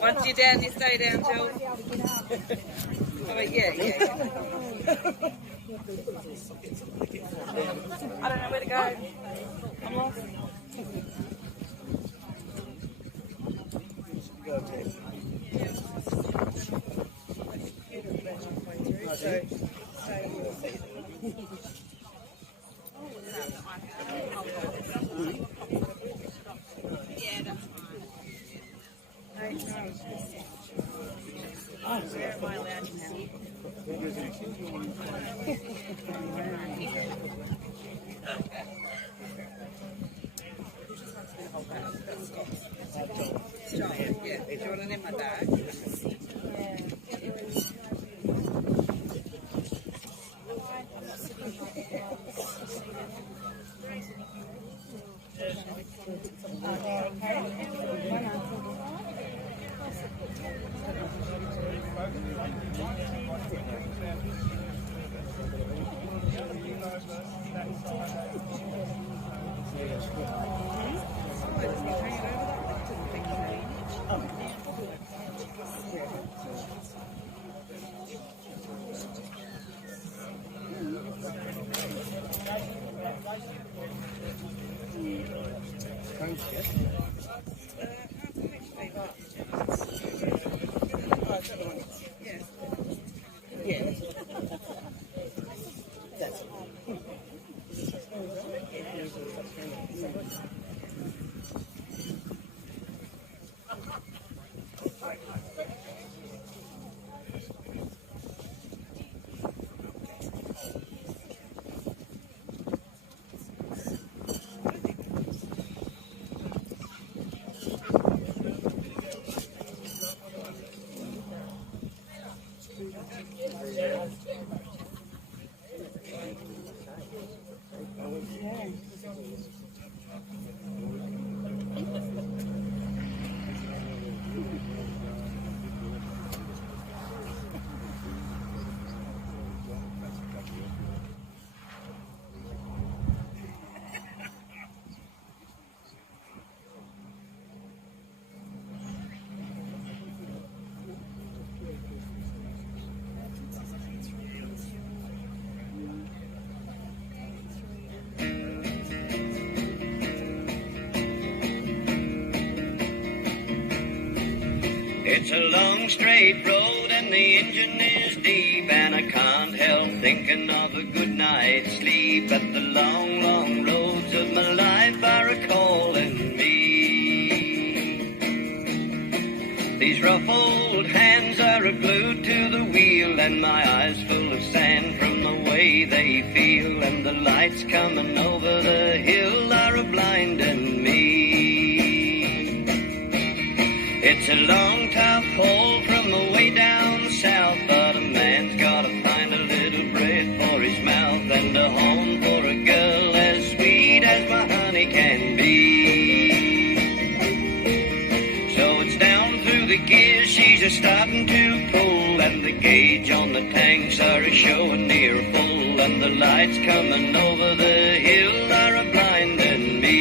Once you're down, you stay down, Jill. Oh, yeah. I don't know where to go. I'm lost. Where am I allowed to see? Yeah, do you want it in my bag? It's a long straight road and the engine is deep, and I can't help thinking of a good night's sleep. But the long, long roads of my life are a-calling me. These rough old hands are glued to the wheel, and my eyes full of sand from the way they feel, and the lights coming over the hill are a-blinding me. It's a long, tough haul from the way down south, but a man's gotta find a little bread for his mouth, and a home for a girl as sweet as my honey can be. So it's down through the gears, she's a-starting to pull, and the gauge on the tanks are a-showing near full, and the lights coming over the hill are a-blinding me.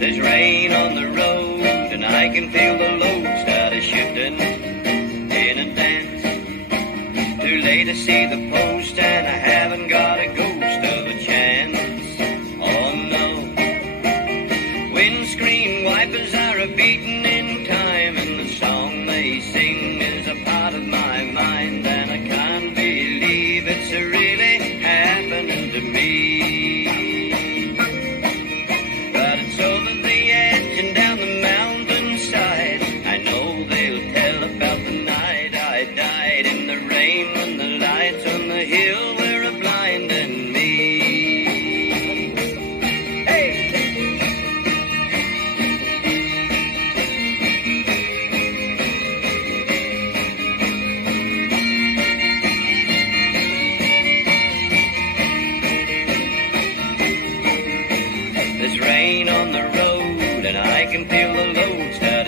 There's rain on the road, and I can feel the load start a-shifting in a dance. Too late to see the post, and I haven't got a ghost of a chance. Oh no. Windscreen wipers are a-beating in time, and the song they sing is a part of my mind, and I can't believe it's really happening to me.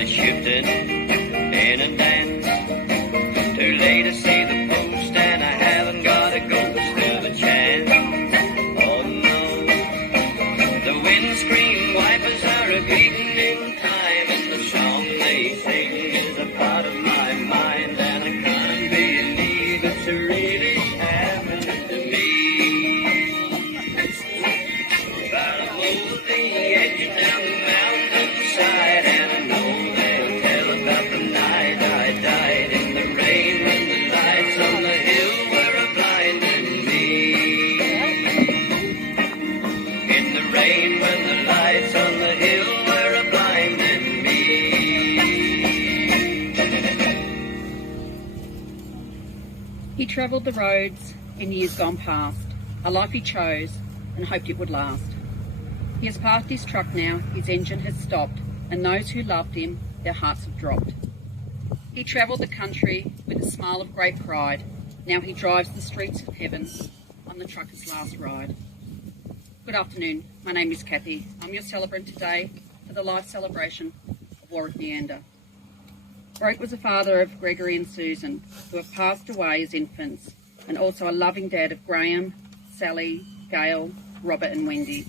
Shifting in a dance. Too late to see the post, and I haven't got a ghost travelled the roads in years gone past, a life he chose and hoped it would last. He has parked his truck now, his engine has stopped, and those who loved him, their hearts have dropped. He travelled the country with a smile of great pride. Now he drives the streets of heaven on the trucker's last ride. Good afternoon, my name is Kathy. I'm your celebrant today for the life celebration of Warwick Neander. Warwick was a father of Gregory and Susan, who have passed away as infants, and also a loving dad of Graham, Sally, Gail, Robert and Wendy,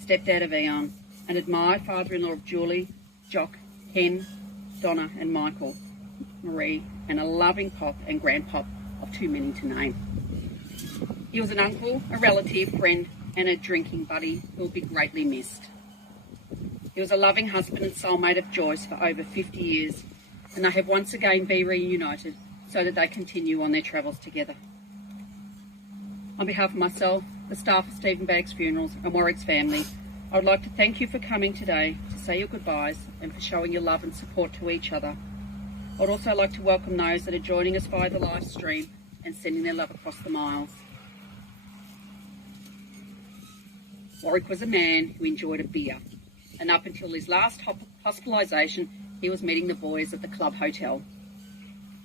stepdad of Eon, an admired father-in-law of Julie, Jock, Ken, Donna and Michael, Marie, and a loving pop and grandpop of too many to name. He was an uncle, a relative, friend, and a drinking buddy who will be greatly missed. He was a loving husband and soulmate of Joyce for over 50 years, and they have once again been reunited so that they continue on their travels together. On behalf of myself, the staff of Stephen Baggs Funerals and Warwick's family, I would like to thank you for coming today to say your goodbyes and for showing your love and support to each other. I would also like to welcome those that are joining us via the live stream and sending their love across the miles. Warwick was a man who enjoyed a beer, and up until his last hospitalisation, he was meeting the boys at the Club Hotel.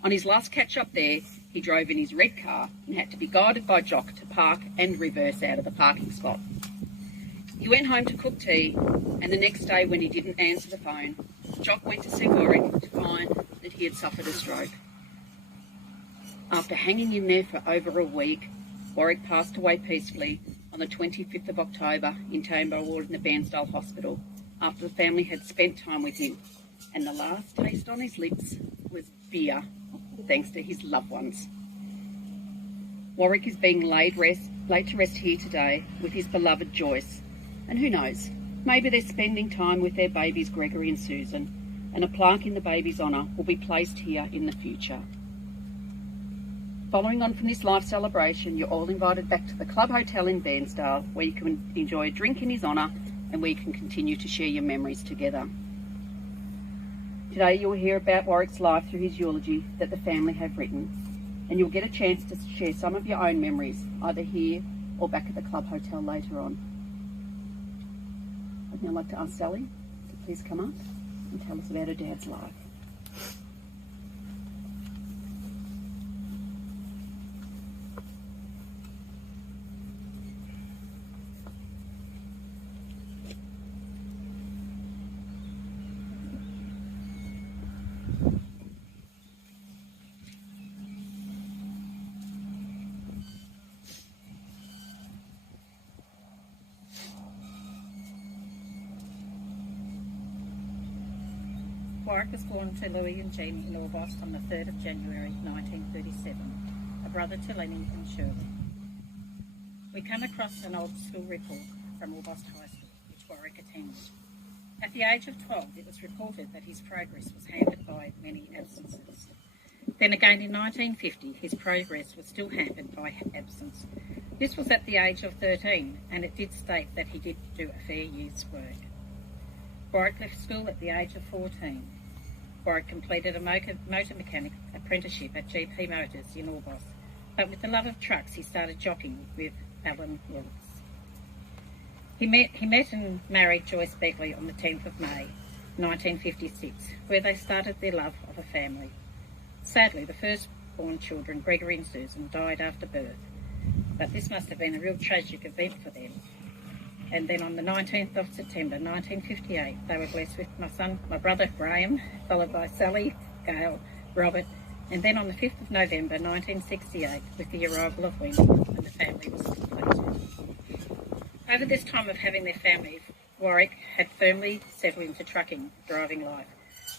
On his last catch-up there, he drove in his red car and had to be guided by Jock to park and reverse out of the parking spot. He went home to cook tea, and the next day when he didn't answer the phone, Jock went to see Warwick to find that he had suffered a stroke. After hanging in there for over a week, Warwick passed away peacefully on the 25th of October in Tambo Ward in the Bairnsdale Hospital after the family had spent time with him, and the last taste on his lips was beer, thanks to his loved ones. Warwick is being laid to rest here today with his beloved Joyce, and who knows, maybe they're spending time with their babies Gregory and Susan, and a plaque in the baby's honour will be placed here in the future. Following on from this life celebration, you're all invited back to the Club Hotel in Bairnsdale, where you can enjoy a drink in his honour and where you can continue to share your memories together. Today you'll hear about Warwick's life through his eulogy that the family have written, and you'll get a chance to share some of your own memories, either here or back at the Club Hotel later on. I'd now like to ask Sally to please come up and tell us about her dad's life. Warwick was born to Louis and Jean in Orbost on the 3rd of January 1937, a brother to Lenny and Shirley. We come across an old school record from Orbost High School, which Warwick attended. At the age of 12, it was reported that his progress was hampered by many absences. Then again in 1950, his progress was still hampered by absence. This was at the age of 13, and it did state that he did do a fair year's work. Warwick left school at the age of 14. Warwick completed a motor mechanic apprenticeship at GP Motors in Orbost, but with the love of trucks he started jockeying with Alan Willis. He met and married Joyce Begley on the 10th of May 1956, where they started their love of a family. Sadly, the firstborn children, Gregory and Susan, died after birth, but this must have been a real tragic event for them. And then on the 19th of September 1958, they were blessed with my brother Graham, followed by Sally, Gail, Robert, and then on the 5th of November 1968, with the arrival of Wendy, and the family was complete. Over this time of having their family, Warwick had firmly settled into trucking, driving life,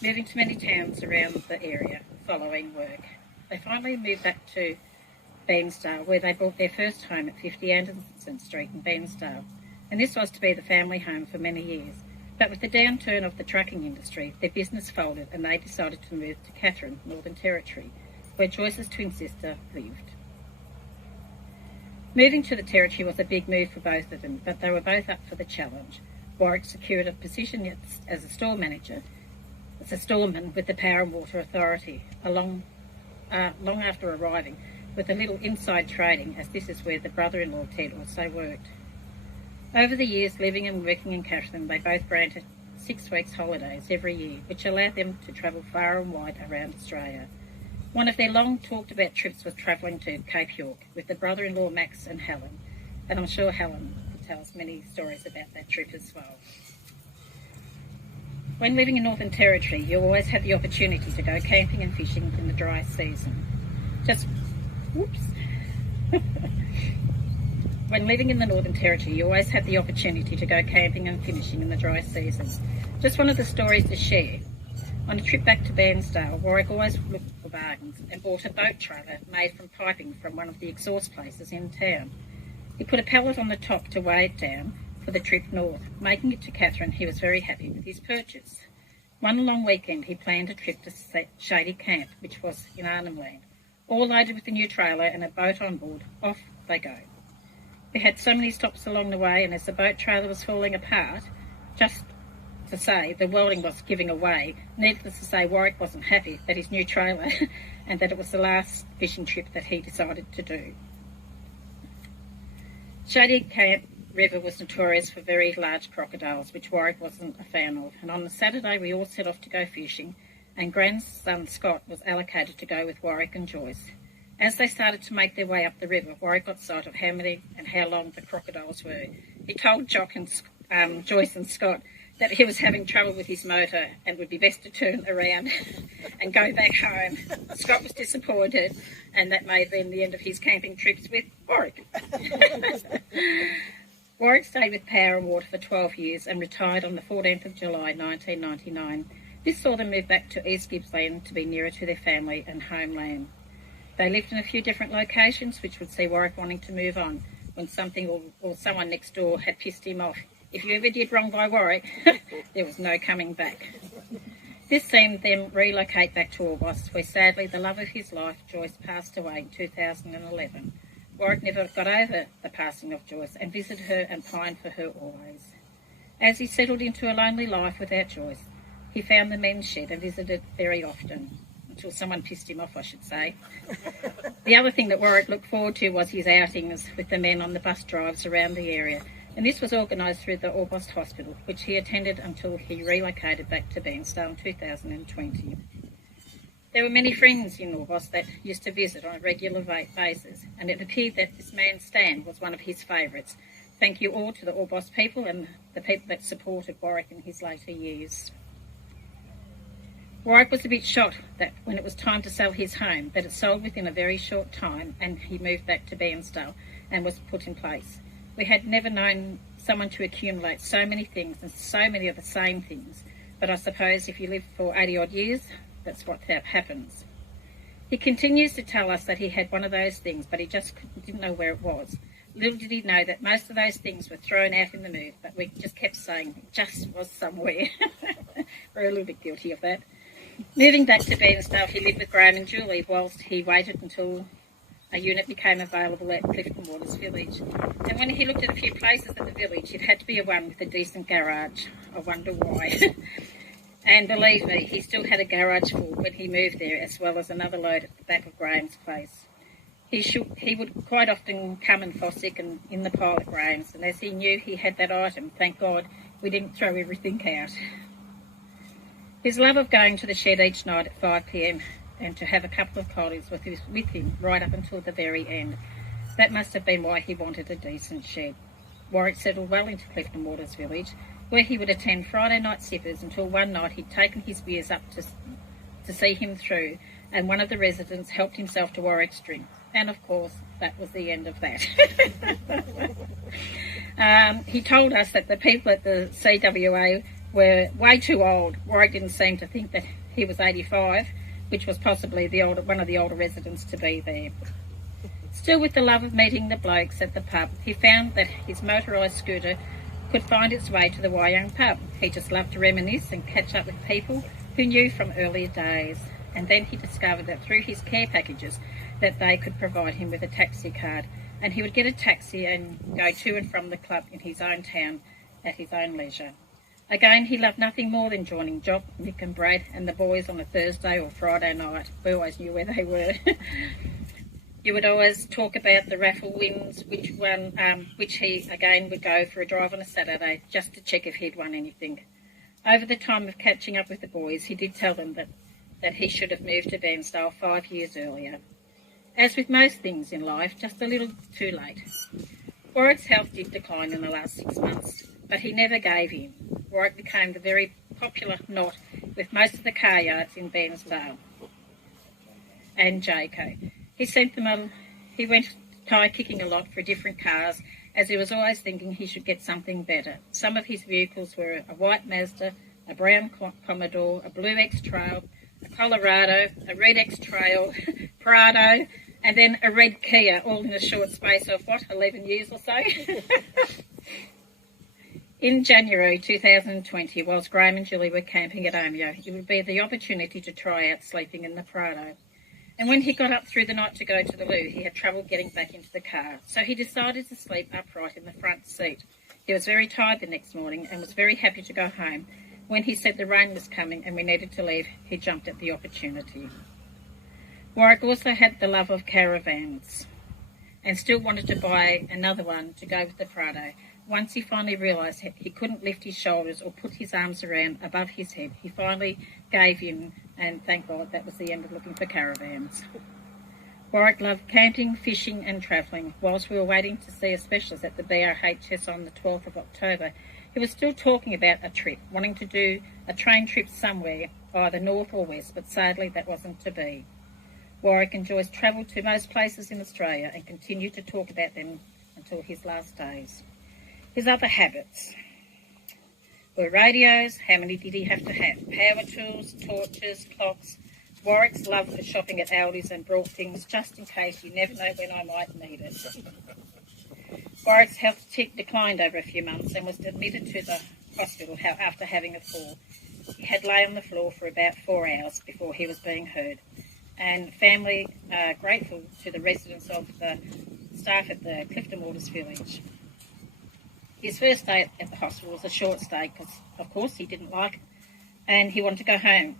moving to many towns around the area following work. They finally moved back to Bairnsdale, where they bought their first home at 50 Anderson Street in Bairnsdale. And this was to be the family home for many years. But with the downturn of the trucking industry, their business folded and they decided to move to Katherine, Northern Territory, where Joyce's twin sister lived. Moving to the Territory was a big move for both of them, but they were both up for the challenge. Warwick secured a position as a store manager, as a storeman with the Power and Water Authority. Long after arriving, with a little inside trading, as this is where the brother-in-law Ted also worked. Over the years living and working in Katherine, they both granted 6 weeks holidays every year, which allowed them to travel far and wide around Australia. One of their long talked about trips was travelling to Cape York with the brother-in-law Max and Helen, and I'm sure Helen could tell us many stories about that trip as well. When living in Northern Territory, you always have the opportunity to go camping and fishing in the dry season. When living in the Northern Territory, you always have the opportunity to go camping and fishing in the dry seasons. Just one of the stories to share. On a trip back to Bairnsdale, Warwick always looked for bargains and bought a boat trailer made from piping from one of the exhaust places in town. He put a pallet on the top to weigh it down for the trip north. Making it to Katherine, he was very happy with his purchase. One long weekend, he planned a trip to Shady Camp, which was in Arnhem Land. All loaded with a new trailer and a boat on board, off they go. We had so many stops along the way, and as the boat trailer was falling apart, just to say the welding was giving away, needless to say Warwick wasn't happy that his new trailer and that it was the last fishing trip that he decided to do. Shady Camp River was notorious for very large crocodiles, which Warwick wasn't a fan of, and on the Saturday we all set off to go fishing, and grandson Scott was allocated to go with Warwick and Joyce. As they started to make their way up the river, Warwick got sight of how many and how long the crocodiles were. He told Jock and Joyce and Scott that he was having trouble with his motor and would be best to turn around and go back home. Scott was disappointed, and that made then the end of his camping trips with Warwick. Warwick stayed with Power and Water for 12 years and retired on the 14th of July 1999. This saw them move back to East Gippsland to be nearer to their family and homeland. They lived in a few different locations, which would see Warwick wanting to move on when something or someone next door had pissed him off. If you ever did wrong by Warwick, there was no coming back. This seen them relocate back to Orbost, where sadly the love of his life, Joyce, passed away in 2011. Warwick never got over the passing of Joyce and visited her and pined for her always. As he settled into a lonely life without Joyce, he found the men's shed and visited very often, until someone pissed him off, I should say. The other thing that Warwick looked forward to was his outings with the men on the bus drives around the area, and this was organised through the Orbost Hospital, which he attended until he relocated back to Bairnsdale in 2020. There were many friends in Orbost that used to visit on a regular basis, and it appeared that this man Stan was one of his favourites. Thank you all to the Orbost people and the people that supported Warwick in his later years. Warwick was a bit shocked that when it was time to sell his home, that it sold within a very short time, and he moved back to Bairnsdale and was put in place. We had never known someone to accumulate so many things and so many of the same things, but I suppose if you live for 80 odd years, that's what happens. He continues to tell us that he had one of those things, but he just didn't know where it was. Little did he know that most of those things were thrown out in the move, but we just kept saying it just was somewhere. We're a little bit guilty of that. Moving back to Bairnsdale, he lived with Graham and Julie whilst he waited until a unit became available at Clifton Waters Village. And when he looked at a few places at the village, it had to be a one with a decent garage. I wonder why. And believe me, he still had a garage full when he moved there, as well as another load at the back of Graham's place. He would quite often come and fall sick in the pile at Graham's, and as he knew he had that item, thank God we didn't throw everything out. His love of going to the shed each night at 5 p.m. and to have a couple of collies with him right up until the very end. That must have been why he wanted a decent shed. Warwick settled well into Clifton Waters Village, where he would attend Friday night sippers until one night he'd taken his beers up to see him through, and one of the residents helped himself to Warwick's drink. And of course, that was the end of that. He told us that the people at the CWA were way too old. Warwick didn't seem to think that he was 85, which was possibly one of the older residents to be there. Still with the love of meeting the blokes at the pub, he found that his motorised scooter could find its way to the Wyong pub. He just loved to reminisce and catch up with people who knew from earlier days. And then he discovered that through his care packages that they could provide him with a taxi card, and he would get a taxi and go to and from the club in his own town at his own leisure. Again, he loved nothing more than joining Jock, Nick and Brad and the boys on a Thursday or Friday night. We always knew where they were. You would always talk about the raffle wins, which he again would go for a drive on a Saturday just to check if he'd won anything. Over the time of catching up with the boys, he did tell them that he should have moved to Bairnsdale 5 years earlier. As with most things in life, just a little too late. Warwick's health did decline in the last 6 months, but he never gave in. Warwick became the very popular knot with most of the car yards in Bairnsdale and Jayco. He went tyre kicking a lot for different cars, as he was always thinking he should get something better. Some of his vehicles were a white Mazda, a brown Commodore, a blue X-Trail, a Colorado, a red X-Trail, Prado, and then a red Kia, all in a short space of, 11 years or so? In January 2020, whilst Graham and Julie were camping at Omeo, it would be the opportunity to try out sleeping in the Prado. And when he got up through the night to go to the loo, he had trouble getting back into the car, so he decided to sleep upright in the front seat. He was very tired the next morning and was very happy to go home. When he said the rain was coming and we needed to leave, he jumped at the opportunity. Warwick also had the love of caravans and still wanted to buy another one to go with the Prado. Once he finally realised he couldn't lift his shoulders or put his arms around above his head, he finally gave in, and thank God that was the end of looking for caravans. Warwick loved camping, fishing and travelling. Whilst we were waiting to see a specialist at the BRHS on the 12th of October, he was still talking about a trip, wanting to do a train trip somewhere, either north or west, but sadly that wasn't to be. Warwick enjoys travel to most places in Australia and continued to talk about them until his last days. His other habits were radios. How many did he have to have? Power tools, torches, clocks. Warwick's love for shopping at Aldi's and brought things just in case. You never know when I might need it. Warwick's health declined over a few months and was admitted to the hospital after having a fall. He had lay on the floor for about 4 hours before he was being heard. And family are grateful to the residents of the staff at the Clifton Waters Village. His first stay at the hospital was a short stay because, of course, he didn't like it and he wanted to go home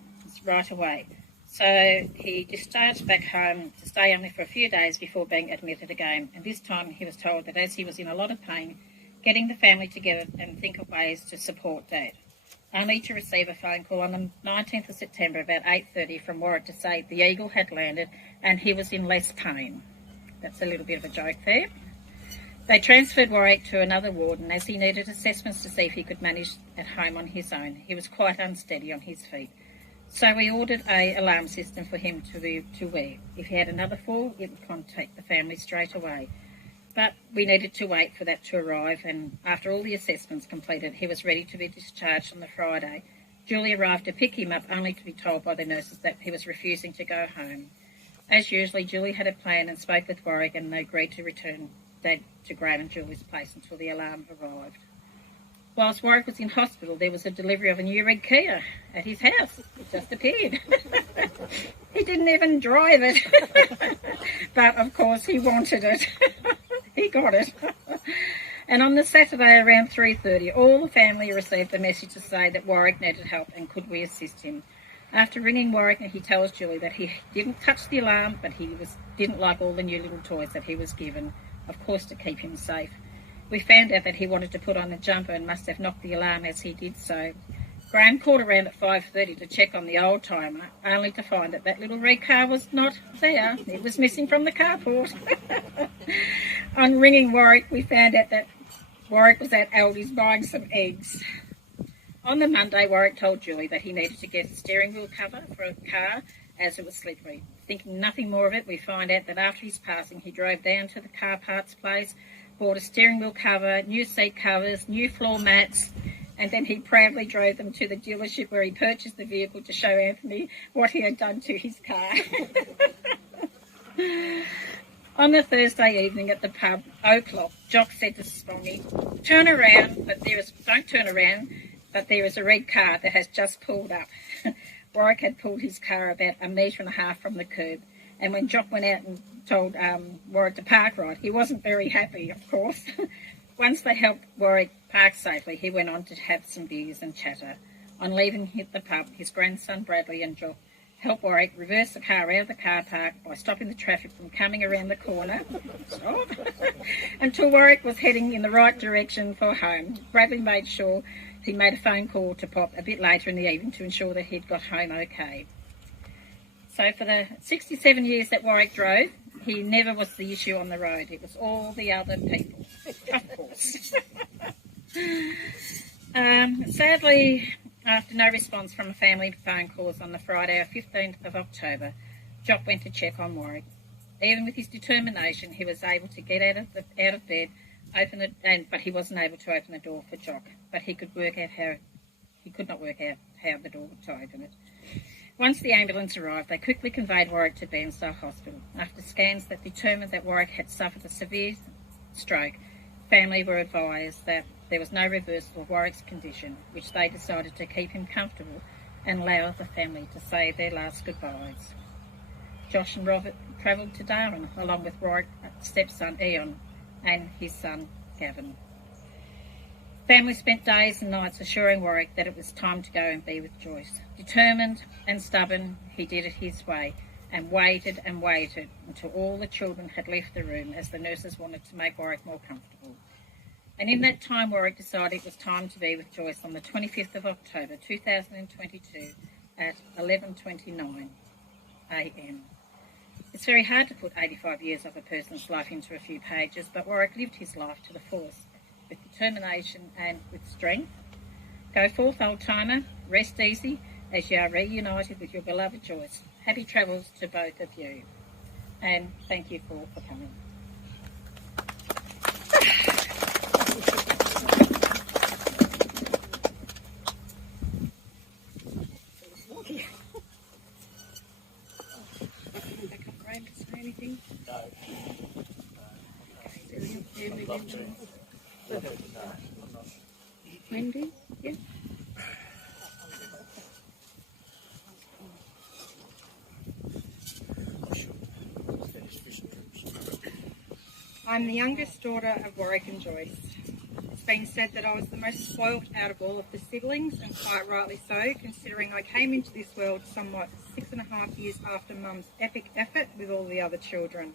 right away. So he discharged back home to stay only for a few days before being admitted again. And this time he was told that as he was in a lot of pain, getting the family together and think of ways to support Dad. Only to receive a phone call on the 19th of September about 8:30 from Warwick to say the Eagle had landed and he was in less pain. That's a little bit of a joke there. They transferred Warwick to another ward, and as he needed assessments to see if he could manage at home on his own, he was quite unsteady on his feet. So we ordered an alarm system for him to wear. If he had another fall, it would contact the family straight away. But we needed to wait for that to arrive, and after all the assessments completed, he was ready to be discharged on the Friday. Julie arrived to pick him up, only to be told by the nurses that he was refusing to go home. As usually, Julie had a plan and spoke with Warwick, and they agreed to return Dad to Graham and Julie's place until the alarm arrived. Whilst Warwick was in hospital, there was a delivery of a new red Kia at his house. It just appeared. He didn't even drive it. But, of course, he wanted it. He got it. And on the Saturday around 3:30, all the family received a message to say that Warwick needed help and could we assist him. After ringing Warwick, he tells Julie that he didn't touch the alarm, but he didn't like all the new little toys that he was given, of course to keep him safe. We found out that he wanted to put on a jumper and must have knocked the alarm as he did so. Graham called around at 5:30 to check on the old timer, only to find that little red car was not there. It was missing from the carport. On ringing Warwick, we found out that Warwick was at Aldi's buying some eggs. On the Monday, Warwick told Julie that he needed to get a steering wheel cover for a car as it was slippery. Thinking nothing more of it, we find out that after his passing, he drove down to the car parts place, bought a steering wheel cover, new seat covers, new floor mats, and then he proudly drove them to the dealership where he purchased the vehicle to show Anthony what he had done to his car. On the Thursday evening at the pub, O'Clock, Jock said to Spongy, don't turn around, but there is a red car that has just pulled up. Warwick had pulled his car about 1.5 metres from the curb, and when Jock went out and told Warwick to park right, he wasn't very happy, of course. Once they helped Warwick park safely, he went on to have some beers and chatter. On leaving the pub, his grandson Bradley and Jock helped Warwick reverse the car out of the car park by stopping the traffic from coming around the corner until Warwick was heading in the right direction for home. Bradley made sure he made a phone call to Pop a bit later in the evening to ensure that he'd got home okay. So for the 67 years that Warwick drove, he never was the issue on the road. It was all the other people, of course. Sadly, after no response from family phone calls on the Friday, 15th of October, Jock went to check on Warwick. Even with his determination, he was able to get out of bed, but he wasn't able to open the door for Jock. But he could not work out how the door to open it. Once the ambulance arrived, they quickly conveyed Warwick to Bairnsdale Hospital. After scans that determined that Warwick had suffered a severe stroke, family were advised that there was no reversal of Warwick's condition, which they decided to keep him comfortable and allow the family to say their last goodbyes. Josh and Robert travelled to Darwin along with Warwick's stepson Eon and his son Gavin. Family spent days and nights assuring Warwick that it was time to go and be with Joyce. Determined and stubborn, he did it his way and waited until all the children had left the room as the nurses wanted to make Warwick more comfortable. And in that time, Warwick decided it was time to be with Joyce on the 25th of October 2022 at 11:29 a.m. It's very hard to put 85 years of a person's life into a few pages, but Warwick lived his life to the fullest, with determination and with strength. Go forth, old-timer, rest easy as you are reunited with your beloved Joyce. Happy travels to both of you. And thank you for coming. Anything? No. I'd love to. No, I'm not. Wendy? Yeah. I'm the youngest daughter of Warwick and Joyce. It's been said that I was the most spoilt out of all of the siblings, and quite rightly so, considering I came into this world somewhat 6.5 years after Mum's epic effort with all the other children.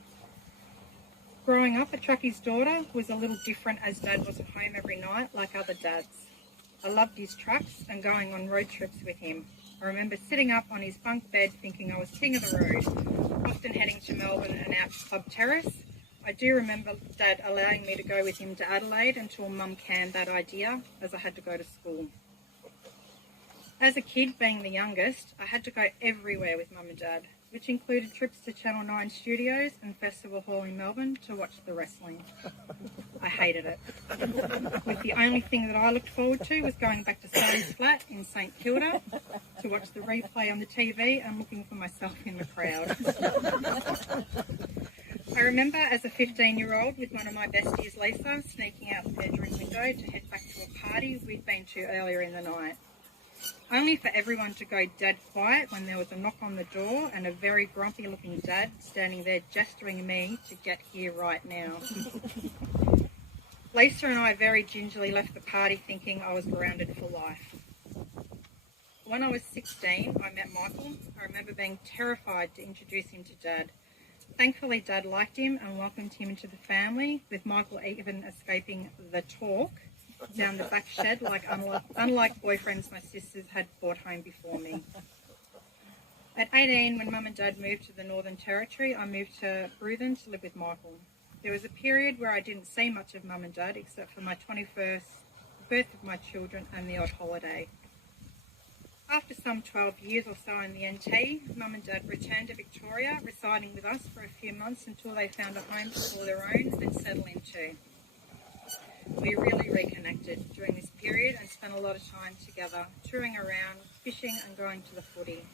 Growing up, a truckie's daughter was a little different as Dad wasn't home every night like other dads. I loved his trucks and going on road trips with him. I remember sitting up on his bunk bed thinking I was king of the road, often heading to Melbourne and out to Club Terrace. I do remember Dad allowing me to go with him to Adelaide until Mum canned that idea, as I had to go to school. As a kid, being the youngest, I had to go everywhere with Mum and Dad, which included trips to Channel 9 Studios and Festival Hall in Melbourne to watch the wrestling. I hated it. With the only thing that I looked forward to was going back to Sally's flat in St Kilda to watch the replay on the TV and looking for myself in the crowd. I remember as a 15-year-old with one of my besties, Lisa, sneaking out the bedroom window to head back to a party we'd been to earlier in the night. Only for everyone to go dead quiet when there was a knock on the door and a very grumpy-looking Dad standing there gesturing me to get here right now. Lisa and I very gingerly left the party thinking I was grounded for life. When I was 16, I met Michael. I remember being terrified to introduce him to Dad. Thankfully, Dad liked him and welcomed him into the family, with Michael even escaping the talk down the back shed, like unlike boyfriends my sisters had brought home before me. At 18, when Mum and Dad moved to the Northern Territory, I moved to Bruthen to live with Michael. There was a period where I didn't see much of Mum and Dad except for my 21st birth of my children and the odd holiday. After some 12 years or so in the NT, Mum and Dad returned to Victoria, residing with us for a few months until they found a home to call their own and settle into. We really reconnected during this period and spent a lot of time together, touring around, fishing and going to the footy.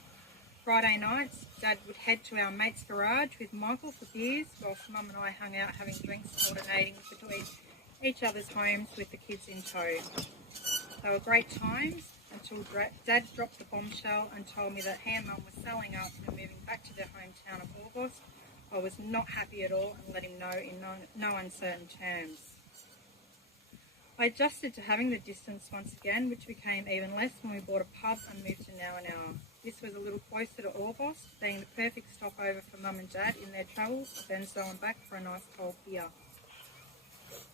Friday nights, Dad would head to our mate's garage with Michael for beers, whilst Mum and I hung out having drinks, alternating between each other's homes with the kids in tow. They were great times until Dad dropped the bombshell and told me that he and Mum were selling up and moving back to their hometown of Orbost. I was not happy at all and let him know in no uncertain terms. I adjusted to having the distance once again, which became even less when we bought a pub and moved to Now and Hour. this was a little closer to Orbost, being the perfect stopover for Mum and Dad in their travels, then going back for a nice cold beer.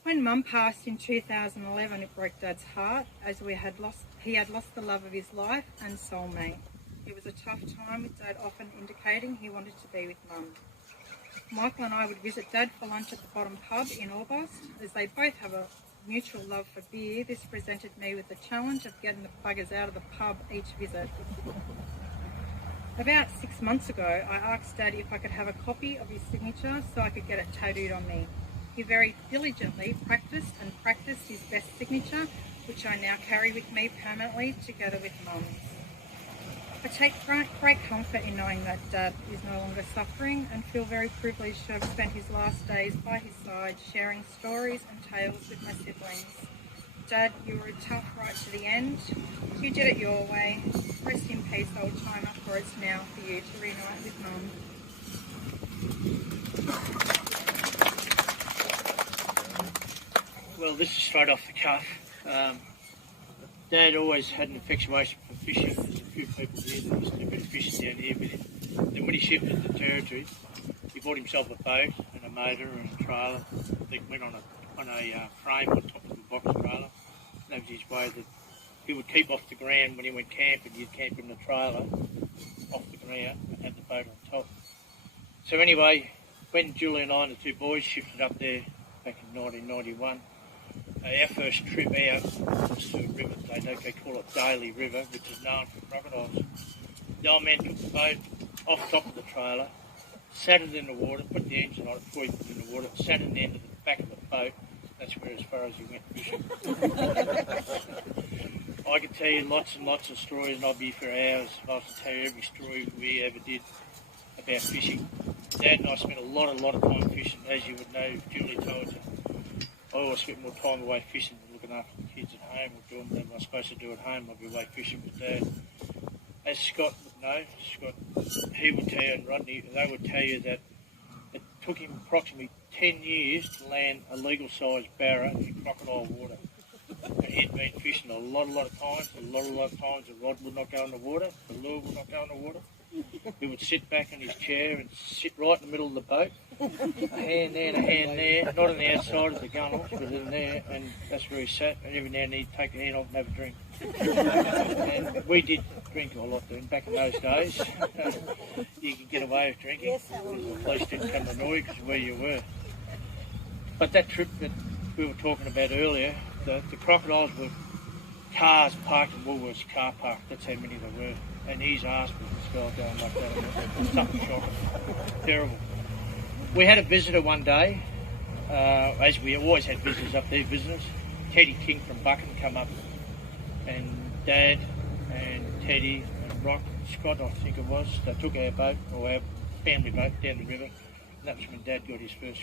When Mum passed in 2011, it broke Dad's heart, as he had lost the love of his life and soulmate. It was a tough time, with Dad often indicating he wanted to be with Mum. Michael and I would visit Dad for lunch at the Bottom Pub in Orbost. As they both have a mutual love for beer, this presented me with the challenge of getting the buggers out of the pub each visit. About 6 months ago, I asked Dad if I could have a copy of his signature so I could get it tattooed on me. He very diligently practiced his best signature, which I now carry with me permanently together with Mum's. I take great comfort in knowing that Dad is no longer suffering and feel very privileged to have spent his last days by his side, sharing stories and tales with my siblings. Dad, you were tough right to the end. You did it your way. Rest in peace, old timer, for it's now for you to reunite with Mum. Well, this is straight off the cuff. Dad always had an infatuation for fishing. There's a few people here that used to do a bit of fishing down here with him. Then when he shifted the territory, he bought himself a boat and a motor and a trailer. He went on a frame on top of the box trailer. That was his way that he would keep off the ground when he went camping. He'd camp in the trailer off the ground and had the boat on top. So anyway, when Julie and I and the two boys shifted up there back in 1991, our first trip out was to a river, they call it Daly River, which is known for crocodiles. The old man took the boat off top of the trailer, sat it in the water, put the engine on it before he put it in the water, sat it into the back of the boat. That's where as far as he went fishing. I could tell you lots and lots of stories, and I'd be here for hours. I could tell you every story we ever did about fishing. Dad and I spent a lot of time fishing, as you would know if Julie told you. I always spent more time away fishing than looking after the kids at home or doing whatever I was supposed to do at home. I'd be away fishing with Dad. As Scott would know, he would tell you, and Rodney, they would tell you that it took him approximately 10 years to land a legal-sized barra in crocodile water. And he'd been fishing a lot of times. A lot of times the rod would not go in the water, the lure would not go in the water. He would sit back in his chair and sit right in the middle of the boat, a hand there and a hand there, not on the outside of the gunnels, but in there, and that's where he sat, and every now and then he'd take the hand off and have a drink. And we did drink a lot then, back in those days. You could get away with drinking, the police didn't come to annoy you because of where you were. But that trip that we were talking about earlier, the crocodiles were cars parked in Woolworth's car park, that's how many there were. And his ass was the skull going like that. Something shocking. Terrible. We had a visitor one day, as we always had visitors up there, visitors. Teddy King from Buchan come up, and Dad and Teddy and Rock, Scott I think it was, they took our boat, or our family boat, down the river. And that was when Dad got his first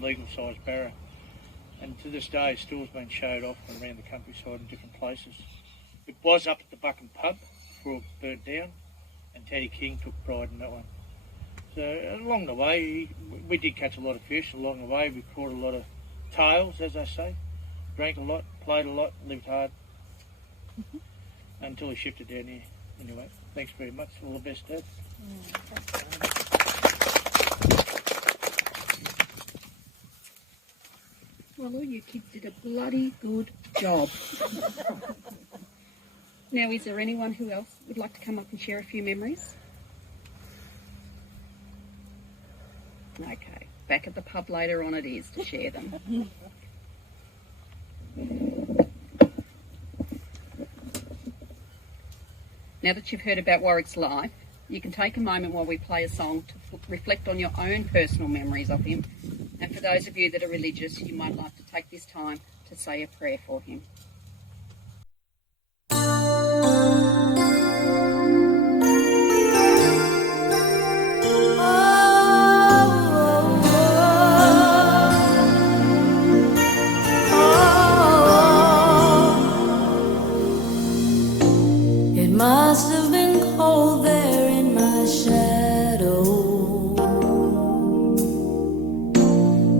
legal-sized barra. And to this day, it's still been showed off around the countryside in different places. It was up at the Buchan pub before it burnt down, and Teddy King took pride in that one. So along the way, we did catch a lot of fish. Along the way, we caught a lot of tails, as I say. Drank a lot, played a lot, lived hard, until he shifted down here. Anyway, thanks very much. All the best, Dad. Well, all you kids did a bloody good job. Now, is there anyone who else would like to come up and share a few memories? Okay, back at the pub later on it is to share them. Now that you've heard about Warwick's life, you can take a moment while we play a song to reflect on your own personal memories of him. And for those of you that are religious, you might like to take this time to say a prayer for him. It must have been cold there in my shadow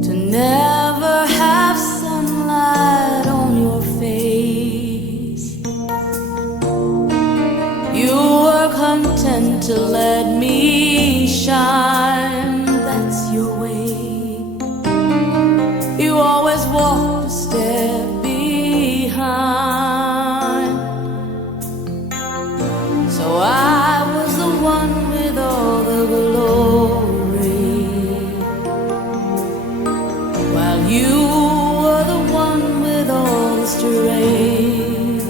to never have sunlight on your face. to let me shine. That's your way. You always walk a step behind. So I was the one with all the glory, while you were the one with all the strength.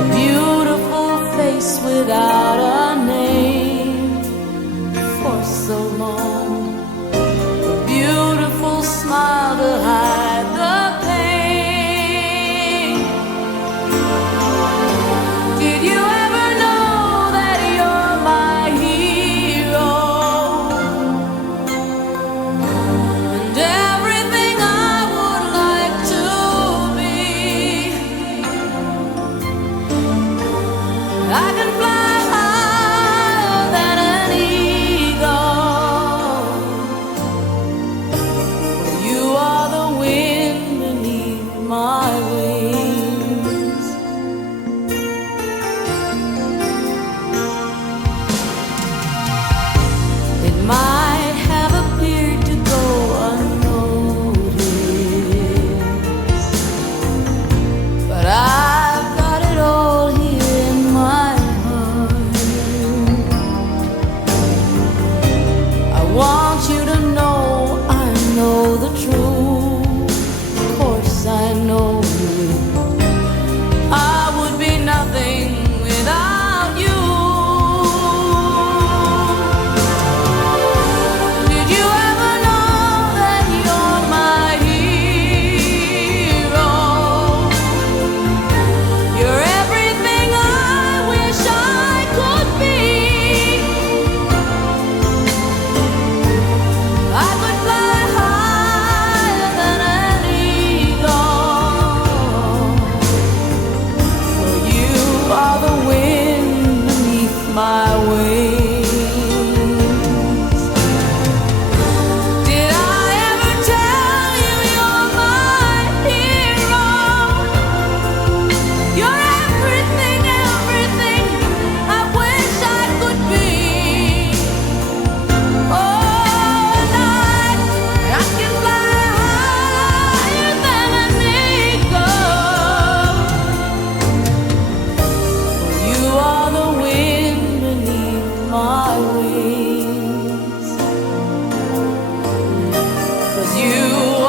A beautiful face without a name for so long. A beautiful smile to hide the pain. Did you ever know that you're my hero? And everything I would like to be. I can fly higher than an eagle. You are the wind beneath my wings. It might have appeared to go unnoticed, but I've got it all here in my heart. I want you to know I know the truth. Of course I know it. I would be nothing without you. Did you ever know that you're my hero? You're everything I wish I could be. I could fly higher than an eagle. For you are the wind beneath my wings. Did I ever tell you you're my hero? You're everything, everything I wish I could be. Oh, and I can fly higher than an eagle. You are the wind beneath my wings. 'Cause you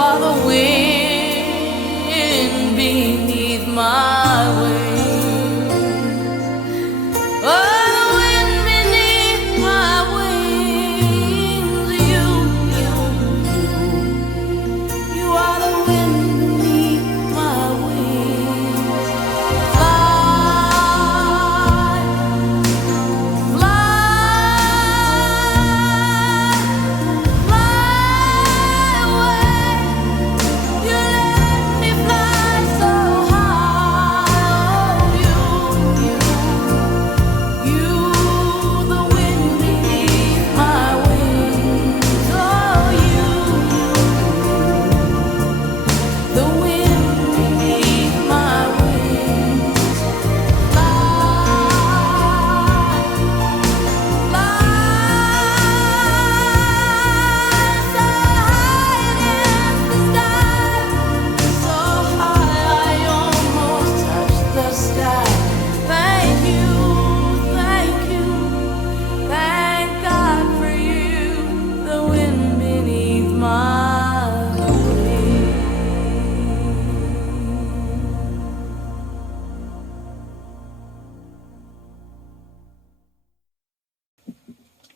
are the wind beneath my wings. Oh, the wind beneath my wings. You are the wind beneath my wings. Fly, fly away. You let me fly so high. You, the wind beneath my wings. Oh, the wind beneath my wings.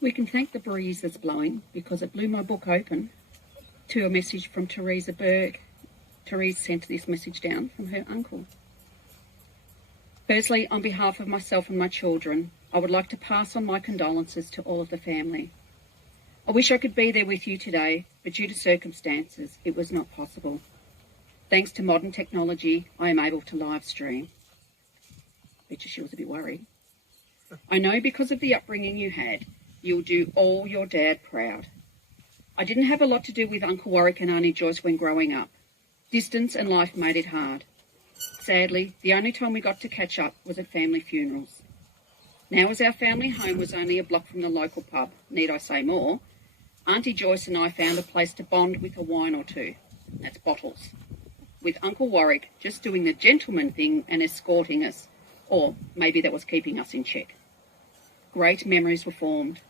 We can thank the breeze that's blowing because it blew my book open to a message from Teresa Berg. Teresa sent this message down from her uncle. Firstly, on behalf of myself and my children, I would like to pass on my condolences to all of the family. I wish I could be there with you today, but due to circumstances, it was not possible. Thanks to modern technology, I am able to live stream. Bet you she was a bit worried. I know because of the upbringing you had, you'll do all your dad proud. I didn't have a lot to do with Uncle Warwick and Auntie Joyce when growing up. Distance and life made it hard. Sadly, the only time we got to catch up was at family funerals. Now, as our family home was only a block from the local pub, need I say more, Auntie Joyce and I found a place to bond with a wine or two. That's bottles. With Uncle Warwick just doing the gentleman thing and escorting us, or maybe that was keeping us in check. Great memories were formed.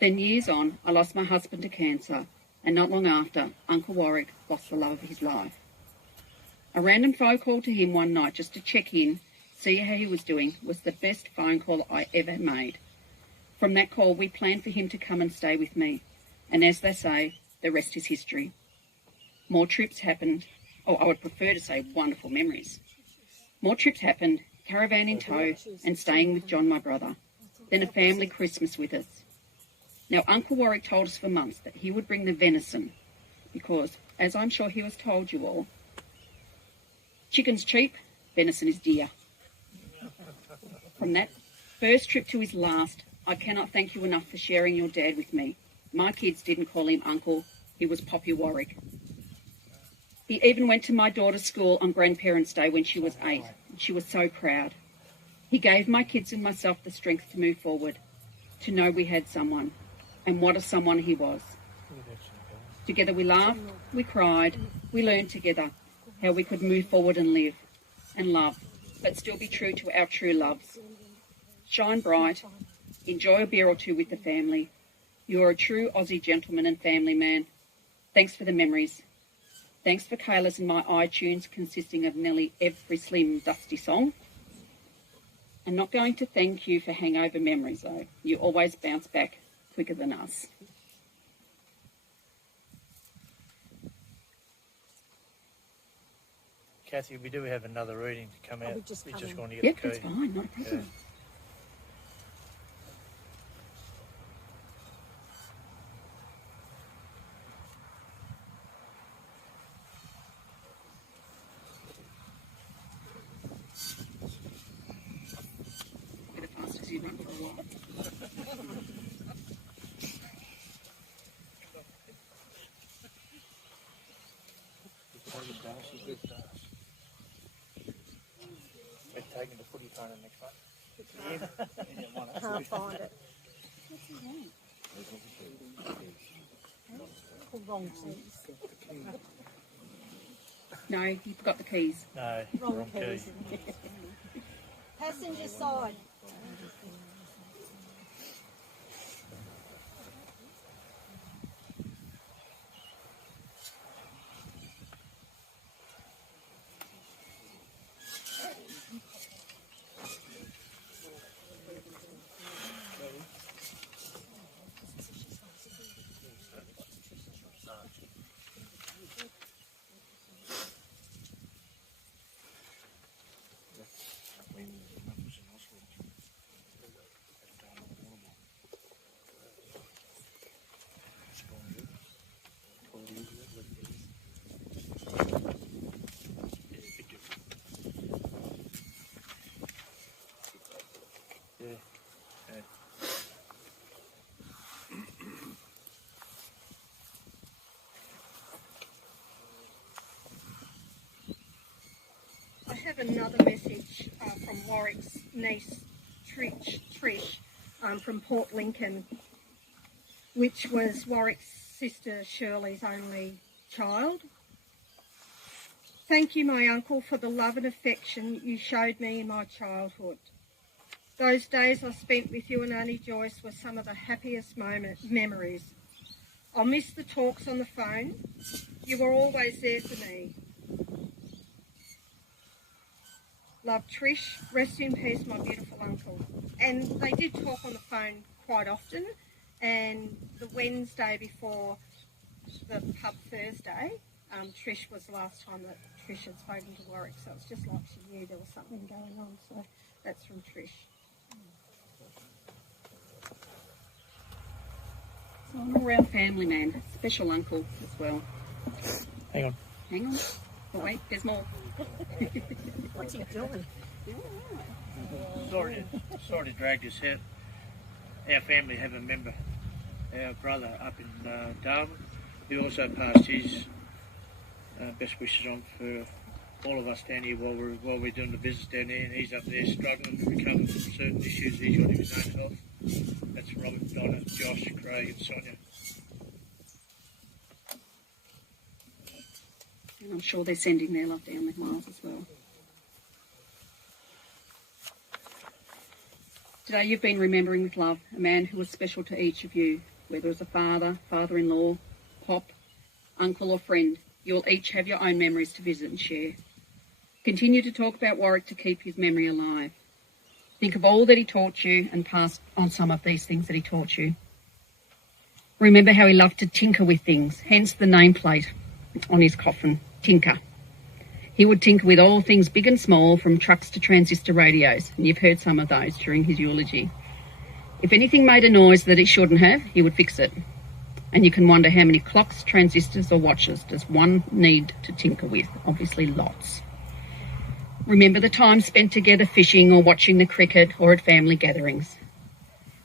Then years on, I lost my husband to cancer, and not long after, Uncle Warwick lost the love of his life. A random phone call to him one night just to check in, see how he was doing, was the best phone call I ever made. From that call, we planned for him to come and stay with me, and as they say, the rest is history. More trips happened. Oh, I would prefer to say wonderful memories. More trips happened, caravan in tow, and staying with John, my brother. Then a family Christmas with us. Now, Uncle Warwick told us for months that he would bring the venison, because, as I'm sure he has told you all, chicken's cheap, venison is dear. From that first trip to his last, I cannot thank you enough for sharing your dad with me. My kids didn't call him Uncle, he was Poppy Warwick. He even went to my daughter's school on Grandparents' Day when she was 8, and she was so proud. He gave my kids and myself the strength to move forward, to know we had someone, and what a someone he was. Together we laughed, we cried, we learned together how we could move forward and live, and love, but still be true to our true loves. Shine bright, enjoy a beer or two with the family. You are a true Aussie gentleman and family man. Thanks for the memories. Thanks for Kayla's and my iTunes consisting of nearly every Slim Dusty song. I'm not going to thank you for hangover memories though. You always bounce back quicker than us. Kathy, we do have another reading to come out. We're just going to get Yep, the that's key. fine, not a problem. Yeah. Get it fast as you run for a while. We're taking the footy phone in the next one. Can't find it. Wrong keys. No, you forgot the keys. No, Wrong wrong key. keys. Passenger side. I have another message from Warwick's niece, Trish, from Port Lincoln, which was Warwick's sister Shirley's only child. Thank you, my uncle, for the love and affection you showed me in my childhood. Those days I spent with you and Auntie Joyce were some of the happiest memories. I'll miss the talks on the phone. You were always there for me. Love, Trish. Rest in peace, my beautiful uncle. And they did talk on the phone quite often. And the Wednesday before the pub Thursday, Trish was the last time that Trish had spoken to Warwick. So it's just like she knew there was something going on. So that's from Trish. So an all-round family man, special uncle as well. Hang on. Hang on. Oh wait, there's more. What's he doing? Sorry to drag this out. Our family have a member, our brother up in Darwin. He also passed his best wishes on for all of us down here while we're doing the business down there, and he's up there struggling to recover from certain issues he's got in his own health. That's Robert, Donna, Josh, Craig and Sonia. And I'm sure they're sending their love down with Miles as well. Today you've been remembering with love a man who was special to each of you, whether as a father, father-in-law, pop, uncle or friend. You'll each have your own memories to visit and share. Continue to talk about Warwick to keep his memory alive. Think of all that he taught you and pass on some of these things that he taught you. Remember how he loved to tinker with things, hence the nameplate on his coffin, Tinker. He would tinker with all things big and small, from trucks to transistor radios, and you've heard some of those during his eulogy. If anything made a noise that it shouldn't have, he would fix it. And you can wonder how many clocks, transistors or watches does one need to tinker with? Obviously lots. Remember the time spent together fishing or watching the cricket or at family gatherings.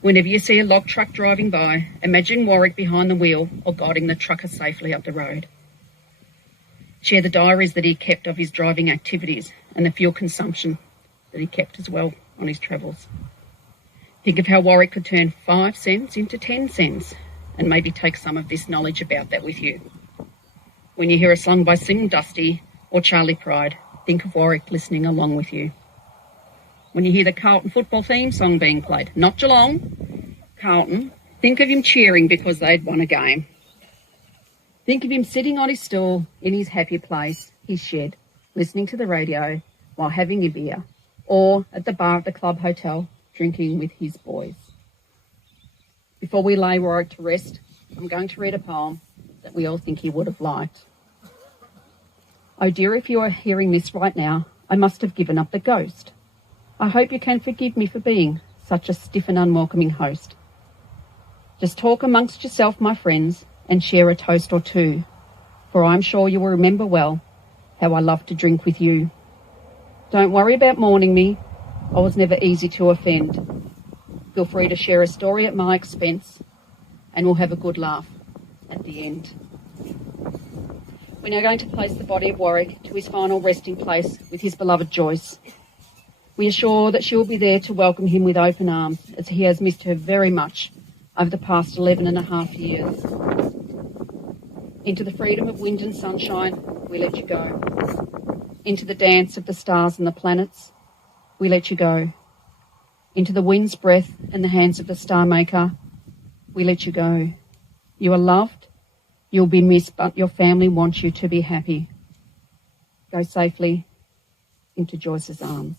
Whenever you see a log truck driving by, imagine Warwick behind the wheel or guiding the trucker safely up the road. Share the diaries that he kept of his driving activities and the fuel consumption that he kept as well on his travels. Think of how Warwick could turn 5 cents into 10 cents and maybe take some of this knowledge about that with you. When you hear a song by Sing Dusty or Charlie Pride, think of Warwick listening along with you. When you hear the Carlton football theme song being played, not Geelong, Carlton, think of him cheering because they'd won a game. Think of him sitting on his stool in his happy place, his shed, listening to the radio while having a beer, or at the bar at the club hotel, drinking with his boys. Before we lay Warwick to rest, I'm going to read a poem that we all think he would have liked. Oh dear, if you are hearing this right now, I must have given up the ghost. I hope you can forgive me for being such a stiff and unwelcoming host. Just talk amongst yourself, my friends, and share a toast or two, for I'm sure you will remember well how I love to drink with you. Don't worry about mourning me. I was never easy to offend. Feel free to share a story at my expense, and we'll have a good laugh at the end. We're now going to place the body of Warwick to his final resting place with his beloved Joyce. We are sure that she will be there to welcome him with open arms, as he has missed her very much over the past 11 and a half years. Into the freedom of wind and sunshine, we let you go. Into the dance of the stars and the planets, we let you go. Into the wind's breath and the hands of the star maker, we let you go. You are loved, you'll be missed, but your family wants you to be happy. Go safely into Joyce's arms.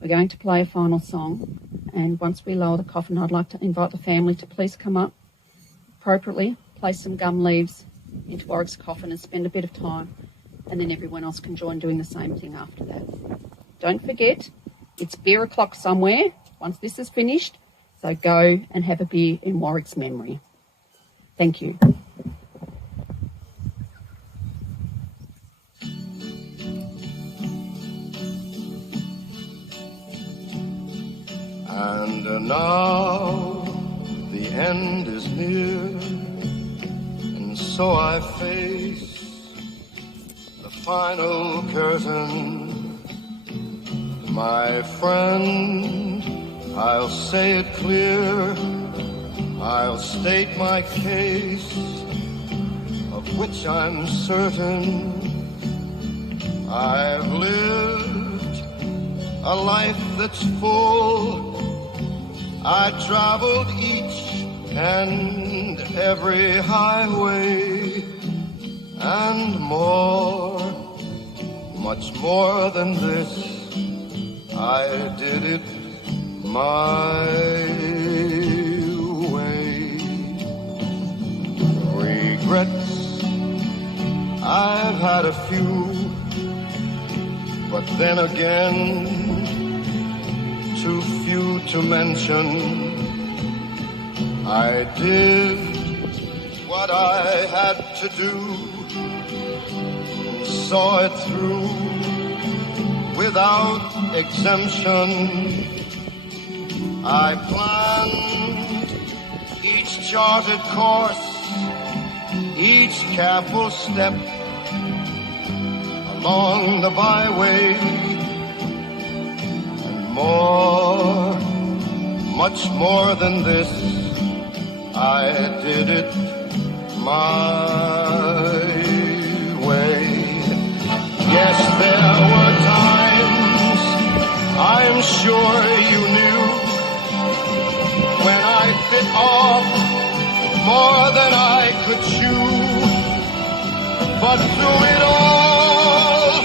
We're going to play a final song, and once we lower the coffin, I'd like to invite the family to please come up appropriately, place some gum leaves into Warwick's coffin and spend a bit of time, and then everyone else can join doing the same thing after that. Don't forget, it's beer o'clock somewhere once this is finished, so go and have a beer in Warwick's memory. Thank you. And now the end is near, and so I face the final curtain. My friend, I'll say it clear, I'll state my case, of which I'm certain. I've lived a life that's full. I traveled each and every highway, and more, much more than this, I did it my way. Regrets, I've had a few, but then again, too few to mention. I did what I had to do, saw it through without exemption. I planned each charted course, each careful step along the byway, and more, much more than this, I did it my way. Yes, there were times, I'm sure you knew, when I bit off more than I could chew. But through it all,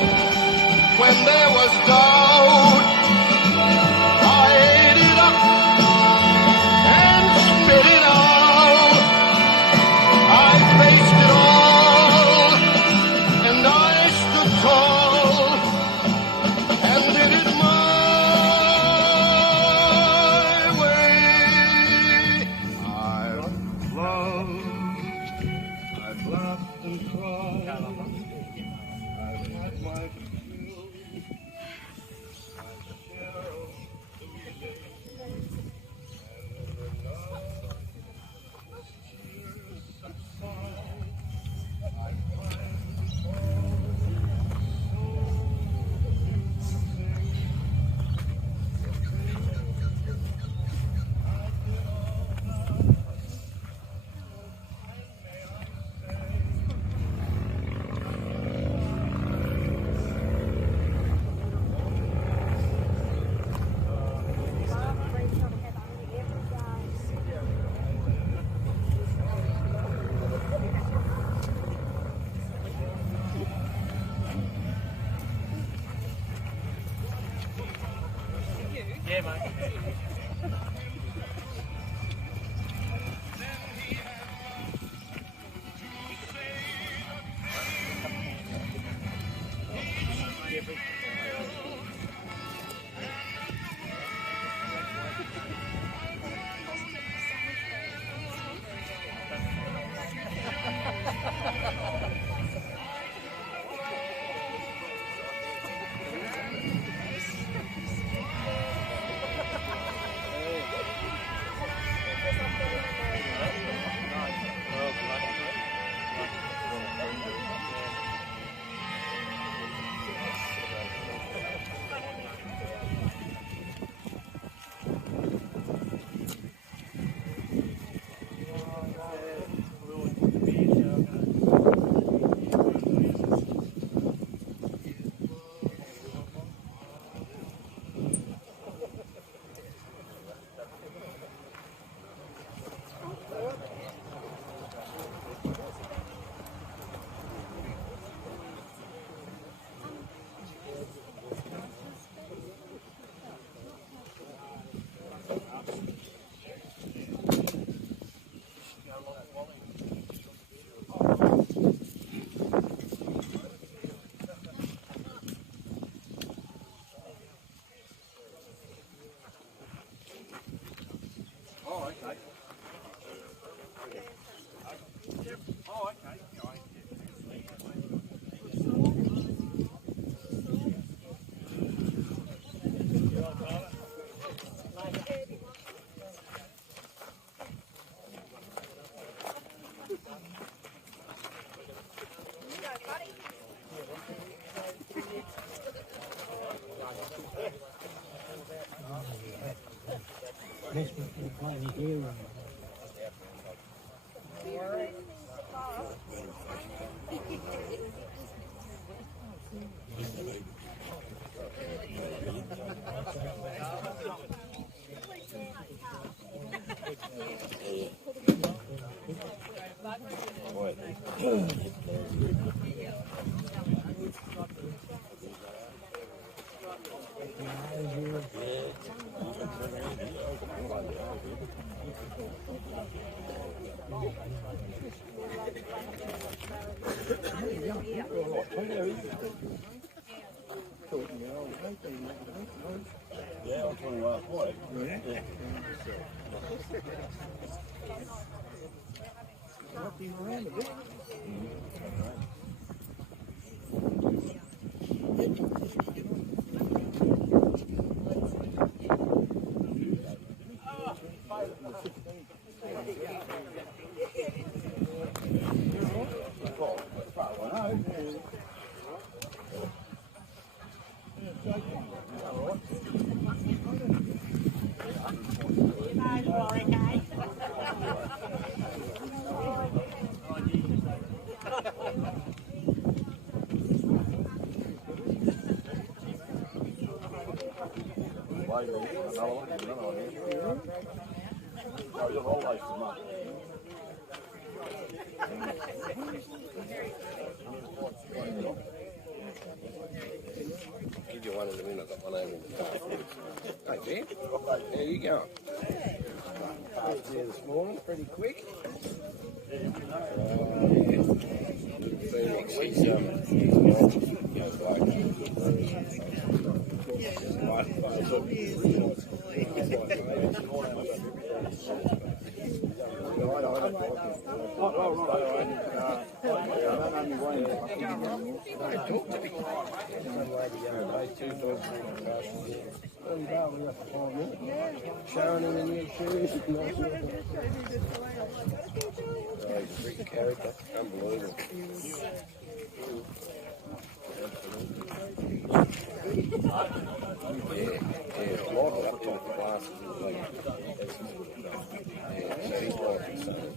when there was doubt, I ate it up and spit it out. I faced it all, and I stood tall, and did it my way. I've loved, I've laughed and cried, I've had my fill, I've shared the relay, and the night tears subside. I find all so beautiful. Yeah, mate. Give you one in a minute. I've got one over in the car. Hey, Ben. How you going? Passed here this morning, pretty quick. Phoenix, he's showing him in your shoes. Oh, he's a big character. Unbelievable. Yeah, light up top the glasses. Yeah, so he's like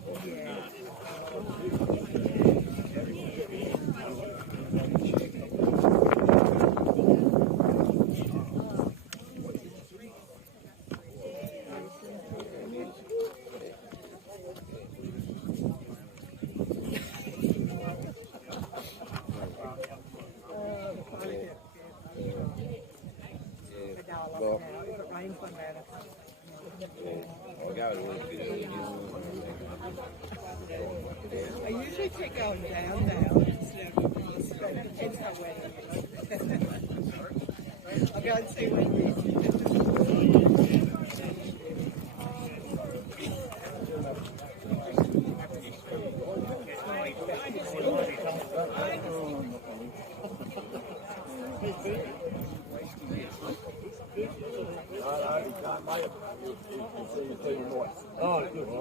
I usually take going down now instead of across, but it depends how wet it is. I'll go and see when we Oh, good.